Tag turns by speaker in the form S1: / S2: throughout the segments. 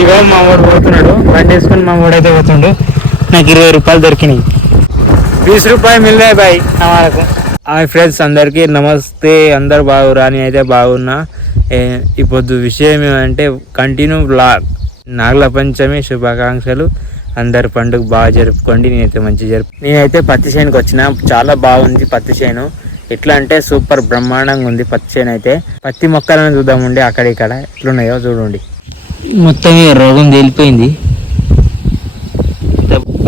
S1: ఇగో మా వాడు పోతున్నాడు. బండి వేసుకొని మా వాడు అయితే పోతుండు. నాకు ఇరవై రూపాయలు దొరికినాయి. బీస్ రూపాయలు మిల్లాయి బాయ్. హమారకు హాయ్ ఫ్రెండ్స్ అందరికీ నమస్తే. అందరు బాగురా? అని అయితే బాగున్నా పొద్దు విషయం ఏమంటే కంటిన్యూ బ్లాగ్ నాగల పంచమి శుభాకాంక్షలు. అందరు పండుగ బాగా జరుపుకోండి. నేనైతే మంచిగా జరుపు నేనైతే పత్తి చేనుకి వచ్చిన. చాలా బాగుంది పత్తి చేను. ఎట్లా అంటే సూపర్ బ్రహ్మాండంగా ఉంది పత్తి చేను అయితే. పత్తి మొక్కలను చూద్దామండి అక్కడ ఇక్కడ. ఎట్లున్నాయో చూడండి. మొత్తం రోగం తేలిపోయింది.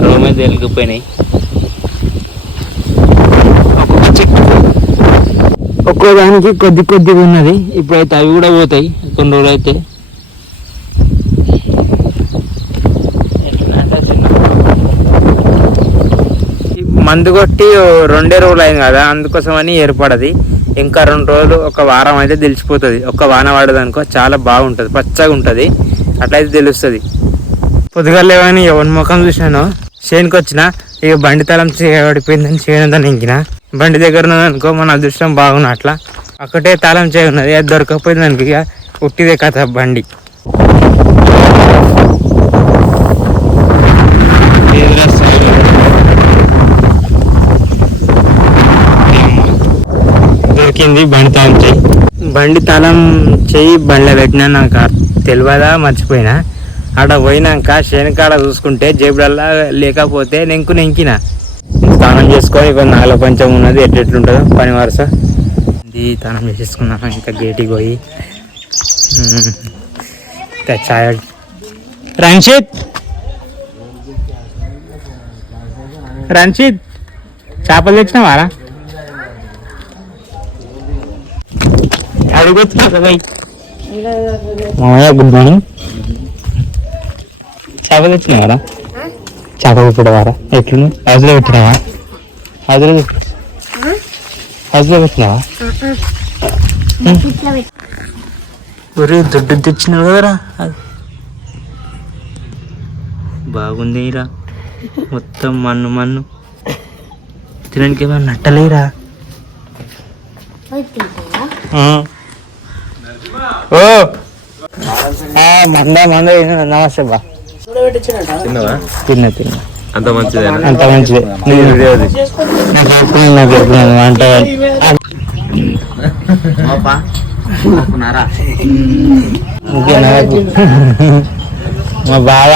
S1: రోగమే తేలికపోయినాయి. ఒక్కో దానికి కొద్ది కొద్దిగా ఉన్నది. ఇప్పుడైతే అవి కూడా పోతాయి. కొన్ని రోజులు అయితే మందు కొట్టి రెండే రోజులు అయింది కదా అందుకోసమని ఏర్పడది. ఇంకా రెండు రోజులు ఒక వారం అయితే తెలిసిపోతుంది. ఒక వాన పడదు అనుకో చాలా బాగుంటుంది పచ్చగా ఉంటుంది అట్లయితే తెలుస్తుంది. పొద్దుగా లేవని ఎవరి ముఖం చూసినాను చేనుకి వచ్చిన ఇక బండి తలం చేయబడిపోయిందని చేయనంతా ఇంకిన. బండి దగ్గర ఉన్నది అనుకో మన అదృష్టం బాగున్నా అట్లా. ఒకటే తాళం చేయి ఉన్నది అది దొరకకపోయింది దానికి ఇక ఉట్టిదే కథ బండి. దొరికింది బండి తాళం చేయి బండి తాళం చేయి బండిలో పెట్టినా నాకు తెలియదా? మర్చిపోయినా. ఆడ పోయినాక శనికాడ చూసుకుంటే జేబులల్లా లేకపోతే నెంకు నెంకిన. స్నానం చేసుకొని ఇక నాగల పంచం ఉన్నది ఎట్లెట్లుంటుందో పని వరుస. ఇది స్నానం చేసేసుకున్నాను ఇంకా గేటికి పోయి. ఛాయ్ రంజిత్ రంజిత్ చేపలు తెచ్చినావారా అడుగుతున్నా మామయ్య గుడ్ మార్నింగ్. చేప తెచ్చినావారా? చేప పెట్టవారా ఎట్లు హౌస్లో పెట్టినావా? హౌస్లో హౌస్లో పెట్టినావా? ఒరే దొడ్డు తెచ్చినావు కదరా. బాగుందిరా. మొత్తం మన్ను మన్ను. తినడానికి ఏమైనా నట్టలేరా. ఓ. ఆ, మంద మంద నమస్తే బా.
S2: తిన్నావా?
S1: తిన్నా తిన్నా.
S2: అంత మంచిదేనా?
S1: అంత మంచిదే. ఇంకేనా? మా బావ.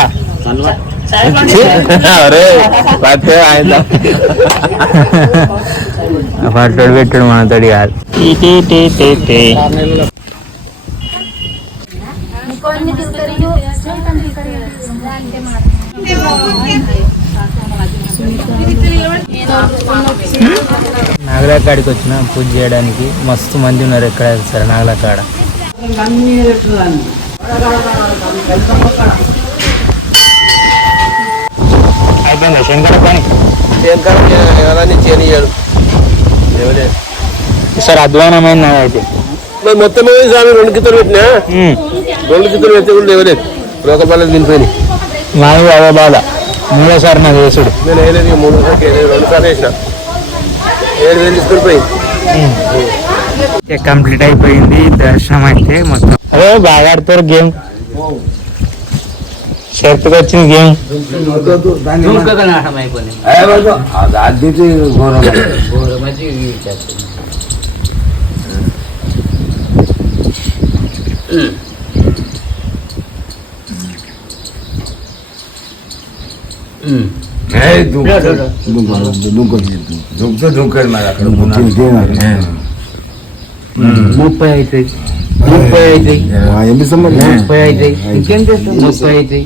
S2: అరే పట్టే ఆయన.
S1: పట్టడు పెట్టాడు మనతోడి కాదు.
S3: అంటే
S1: నాగలా కాడికి వచ్చిన పూజ చేయడానికి మస్తు మంది ఉన్నారు ఎక్కడ సరే నాగలా కాడ. అయిపోయిందా? శంకర పని?
S2: ఎవరని చేయనియాడు ఎవరే
S1: సార్ అధ్వానమైన అయితే
S2: మొత్తం స్వామి రెండు కిత్తలు పెట్టినా. రెండు కిత్తలు పెడితే కూడా లేవలేదు లోకల్ పల్లెలు దినిపోయినాయి
S1: మాది అదే బాధ మూడోసారి నా చేసుడు
S2: నేను వేయలేదు ఇక మూడు సార్లు వేయలేదు రెండు సార్లు వేసిన ఏడు వేలు తీసుకొని పోయి
S1: కంప్లీట్ అయిపోయింది దర్శనం అయితే మొత్తం అదే బాగా ఆడతారు గేమ్ చేతికి వచ్చిన గేమ్ ముప్పై అవుతాయి ముప్పై అవుతాయి ముప్పై అవుతాయి ఇంకేం చేస్తాం? ముప్పై అవుతాయి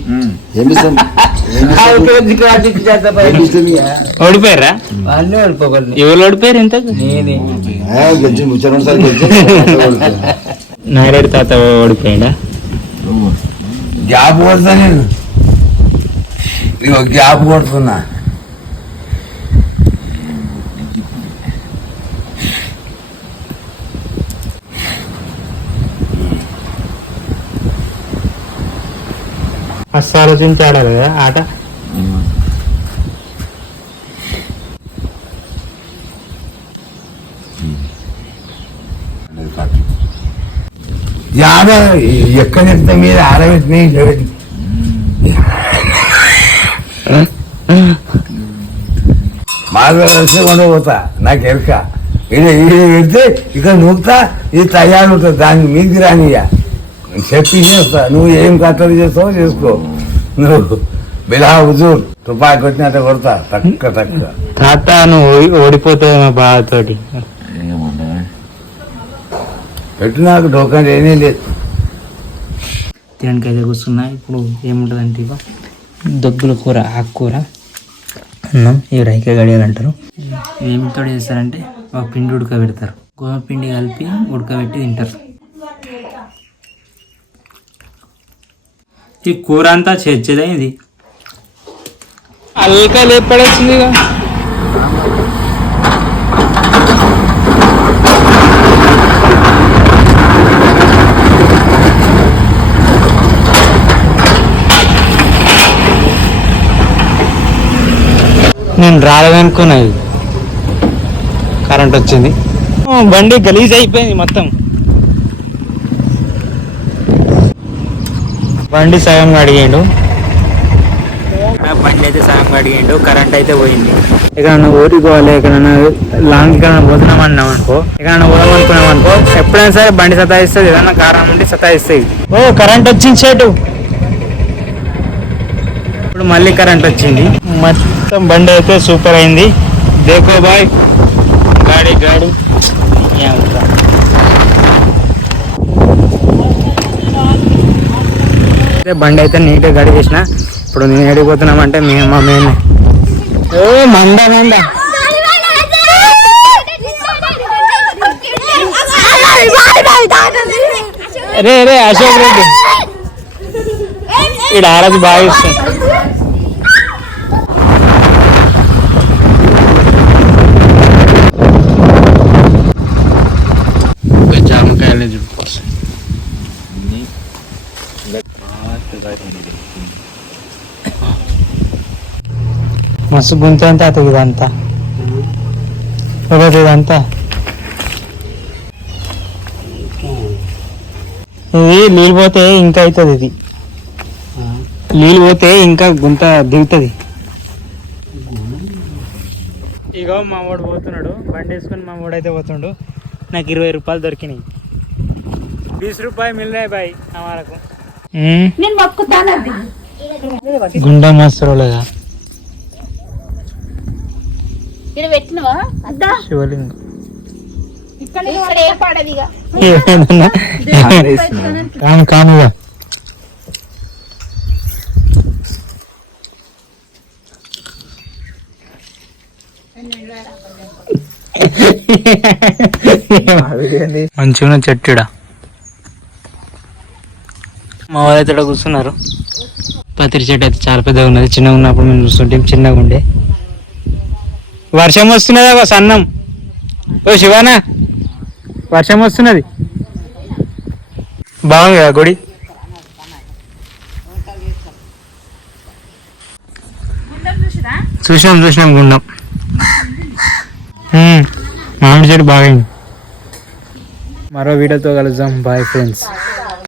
S1: ఓడిపోయారా?
S4: అన్నీ వెళ్ళిపోగలను
S1: ఎవరు ఓడిపోయారు ఇంత
S4: నేనే.
S1: నాయుడు తాత ఓడిపోయాడా?
S5: గ్యాప్ కొడతా నేను ఇగో గ్యాప్ కొడుతున్నా.
S1: మస్తు ఆలోచించి ఆడాలి కదా ఆట?
S5: యాడ ఎక్కడ మీద ఆడబెట్టినాయి మార్గదర్శనం కొండ పోతా నాకు ఎరక. ఇది ఇది పెడితే ఇక్కడ నూకుతా ఇది తయారు ఉంటుంది దానికి మీదికి రానియ్య. చెప్పి చేస్తా. నువ్వు ఏం కట్టలు చేస్తావో చేసుకో. నువ్వు బిలా హుజూర్ తుపాకి వచ్చినట్టు కొడతా. తక్క తక్క
S1: తాత నువ్వు ఓడి- ఓడిపోతావు మా బాధతోటి.
S5: పెట్టు నాకు డోకా ఏమీ లేదు.
S1: తినడానికి అయితే కూర్చున్నా. ఇప్పుడు ఏముంటుంది అంటే దొగ్గుల కూర ఆకుకూర అన్నం. ఇవి రైక గడియాలు అంటారు. ఏమితో చేస్తారంటే ఒక పిండి ఉడకబెడతారు. గోధుమ పిండి కలిపి ఉడకబెట్టి తింటారు. ఈ కూర అంతా చర్చదా ఇది అల్కా లేపడేసింది నేను రాలేదనుకున్నా ఇది. కరెంట్ వచ్చింది. బండి గలీజ్ అయిపోయింది మొత్తం. బండి సగం అడిగిండు బండి అయితే సగం అడిగిండు కరెంట్ అయితే పోయింది. ఎక్కడన్నా ఊరికి పోవాలి ఎక్కడన్నా లాంగ్ ఎక్కడన్నా పోతున్నాం అన్నాం అనుకో ఎక్కడన్నా పోదాం అనుకున్నాం అనుకో ఎప్పుడైనా సరే బండి సతాయిస్తుంది ఏదన్నా కారణం ఉండి సతాయిస్తాయి ఓ కరెంట్ వచ్చింది చేటు ఇప్పుడు మళ్ళీ కరెంట్ వచ్చింది. మొత్తం బండి అయితే సూపర్ అయింది. దేకో బాయ్. గాడి గాడి. బండి అయితే నీట్గా గడి చేసిన. ఇప్పుడు నేను ఎడిపోతున్నామంటే మేము మేము ఓ మంద మంద. రే రే అశోక్ రెడ్డి. ఇక్కడ ఆరది బాగా ఇస్తుంది మస్తు గుంత అంతా అతను ఇదంతా. ఒకటి ఇదంతా? ఇది నీళ్ళు పోతే ఇంకా అవుతుంది ఇది. నీళ్ళు పోతే ఇంకా గుంత దిగుతుంది. ఇగో మా వాడు పోతున్నాడు. బండి వేసుకొని మా వాడు అయితే పోతుండు. నాకు ఇరవై రూపాయలు దొరికినాయి. బీస్ రూపాయలు మిల్లాయి బాయ్
S3: నేను మొక్కుతానది
S1: గుండా మస్తులేదా
S3: ఇక్కడ పెట్టినవా? అద్దా.
S1: శివలింగం.
S3: ఇక్కడ ఇక్కడ ఏ పడదిగా
S1: ఏమైందన్నా? కాను కానుగా మంచిగా చెట్టుడా? మా వాళ్ళు అయితే కూర్చున్నారు. పత్రి చెట్టు అయితే చాలా పెద్దగా ఉన్నది. చిన్నగా ఉన్నప్పుడు మేము చూస్తుంటే చిన్నగా ఉండే. వర్షం వస్తున్నది ఒక సన్నం. ఓ శివానా వర్షం వస్తున్నది. బాగుంది కదా గుడి? చూసినాం చూసినాం గుండం. మామిడి చెట్టు బాగైంది మరో వీడియోతో కలుద్దాం. Bye friends